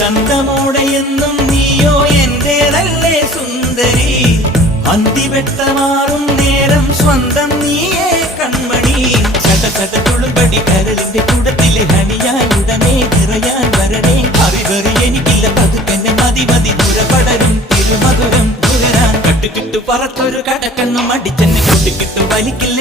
ചന്തമോടെ എന്നും നീയോ എന്റേതല്ലേ സുന്ദരി അന്തിവെട്ടമാറും നേരം സ്വന്തം നീയേ കൺമണി ചട ചട തുളുമ്പടി കരളിന്റെ കൂടത്തിലെ ഹണിയായി ഉടനെ നിറയാൻ വരണേ അറിവറി എനിക്കില്ല പതുക്കെന്നെ മതി മതി ദുരപടരും തിരുമധുരം നുകരാൻ കട്ടുകിട്ടു പറത്തൊരു കടക്കണ്ണും അടിച്ചെന്നെ കൊട്ടിക്കിട്ടു വലിക്കില്ല